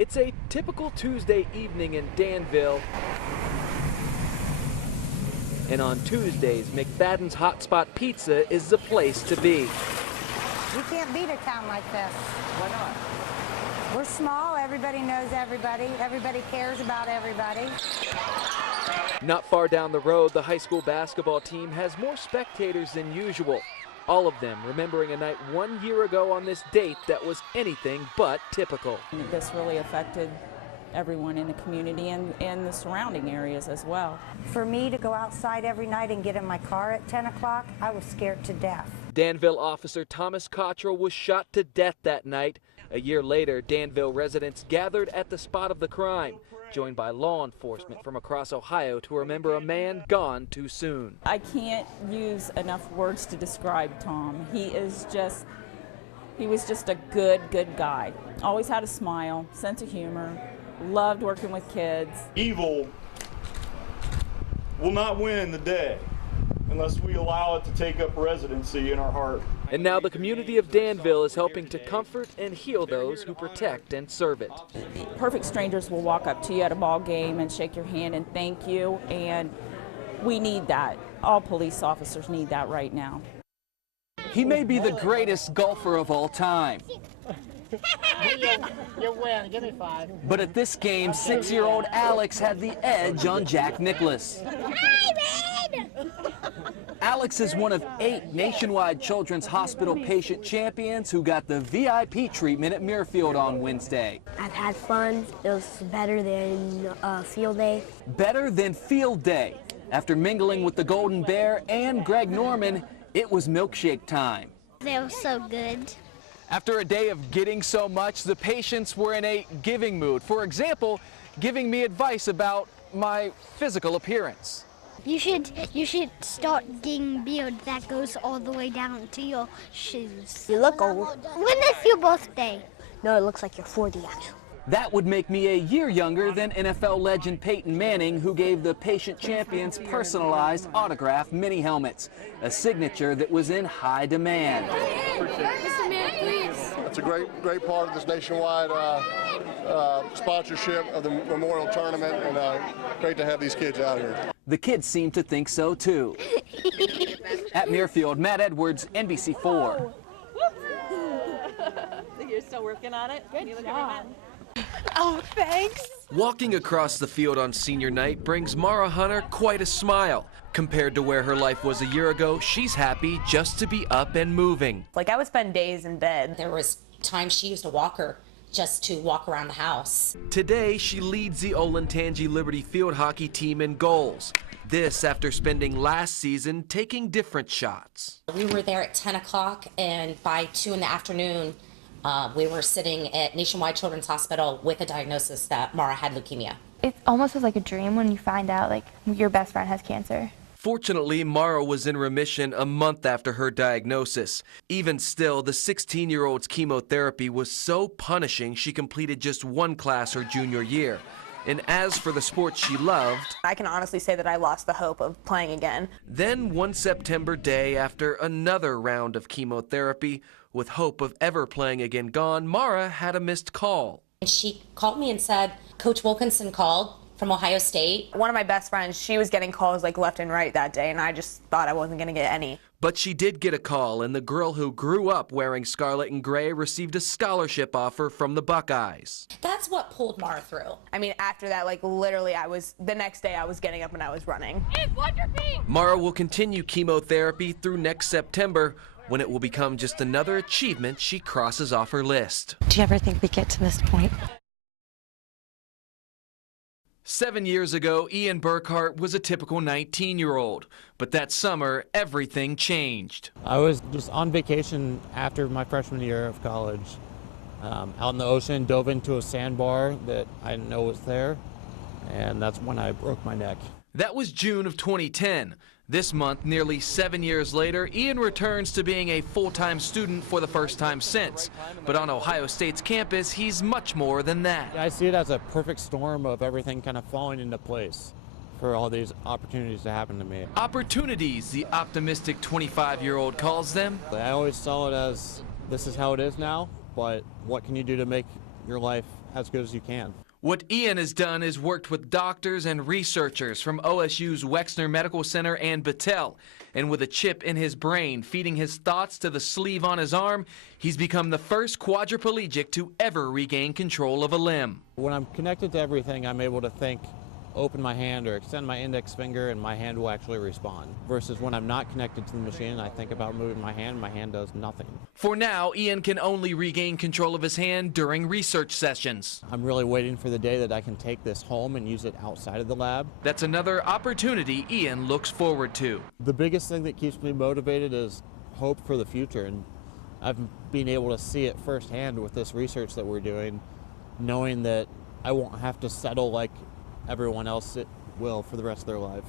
It's a typical Tuesday evening in Danville. And on Tuesdays, McFadden's Hot Spot Pizza is the place to be. You can't beat a town like this. Why not? We're small, everybody knows everybody, everybody cares about everybody. Not far down the road, the high school basketball team has more spectators than usual. All of them remembering a night 1 year ago on this date that was anything but typical. This really affected everyone in the community and the surrounding areas as well. For me to go outside every night and get in my car at 10 o'clock, I was scared to death. Danville officer Thomas Cottrell was shot to death that night. A year later, Danville residents gathered at the spot of the crime, joined by law enforcement from across Ohio to remember a man gone too soon. I can't use enough words to describe Tom. He was just a good guy. Always had a smile, sense of humor, loved working with kids. Evil will not win the day unless we allow it to take up residency in our heart. And now the community of Danville is helping to comfort and heal those who protect and serve it. Perfect strangers will walk up to you at a ball game and shake your hand and thank you, and we need that. All police officers need that right now. He may be the greatest golfer of all time. You win. Give me 5. But at this game, 6-year-old Alex had the edge on Jack Nicklaus. Alex is one of 8 nationwide Children's Hospital patient champions who got the VIP treatment at Muirfield on Wednesday. I've had fun. It was better than field day. Better than field day. After mingling with the Golden Bear and Greg Norman, it was milkshake time. They were so good. After a day of getting so much, the patients were in a giving mood. For example, giving me advice about my physical appearance. You should start getting beard that goes all the way down to your shoes. You look old. When is your birthday? No, it looks like you're 40 actually. That would make me a year younger than NFL legend Peyton Manning, who gave the patient champions personalized autographed mini helmets, a signature that was in high demand. It's a great part of this nationwide sponsorship of the Memorial Tournament, and great to have these kids out here. The kids seem to think so too. At Muirfield, Matt Edwards, NBC4. You're still working on it? Good job. Oh, thanks. Walking across the field on senior night brings Mara Hunter quite a smile. Compared to where her life was a year ago, she's happy just to be up and moving. Like, I would spend days in bed. There was times she used a walker just to walk around the house. Today, she leads the Olentangy Liberty field hockey team in goals. This after spending last season taking different shots. We were there at 10 o'clock, and by 2 in the afternoon, we were sitting at Nationwide Children's Hospital with a diagnosis that Mara had leukemia. It almost was like a dream when you find out like your best friend has cancer. Fortunately, Mara was in remission a month after her diagnosis. Even still, the 16-year-old's chemotherapy was so punishing she completed just 1 class her junior year. And as for the sport she loved, I can honestly say that I lost the hope of playing again. Then one September day, after another round of chemotherapy, with hope of ever playing again gone, Mara had a missed call. She called me and said, Coach Wilkinson called from Ohio State. One of my best friends, she was getting calls like left and right that day, and I just thought I wasn't going to get any. But she did get a call, and the girl who grew up wearing scarlet and gray received a scholarship offer from the Buckeyes. That's what pulled Mara through. I mean, after that, like literally the next day I was getting up and I was running. Mara will continue chemotherapy through next September, when it will become just another achievement she crosses off her list. Do you ever think we get to this point? 7 years ago, Ian Burkhart was a typical 19-year-old. But that summer, everything changed. I was just on vacation after my freshman year of college. Out in the ocean, dove into a sandbar that I didn't know was there, and that's when I broke my neck. That was June of 2010. This month, nearly 7 years later, Ian returns to being a full-time student for the first time since. But on Ohio State's campus, he's much more than that. I see it as a perfect storm of everything kind of falling into place for all these opportunities to happen to me. Opportunities, the optimistic 25-year-old calls them. I always saw it as, this is how it is now, but what can you do to make your life as good as you can. What Ian has done is worked with doctors and researchers from OSU's Wexner Medical Center and Battelle. And with a chip in his brain feeding his thoughts to the sleeve on his arm, he's become the first quadriplegic to ever regain control of a limb. When I'm connected to everything, I'm able to think, open my hand or extend my index finger, and my hand will actually respond. Versus when I'm not connected to the machine and I think about moving my hand does nothing. For now, Ian can only regain control of his hand during research sessions. I'm really waiting for the day that I can take this home and use it outside of the lab. That's another opportunity Ian looks forward to. The biggest thing that keeps me motivated is hope for the future, and I've been able to see it firsthand with this research that we're doing, knowing that I won't have to settle like everyone else will for the rest of their life.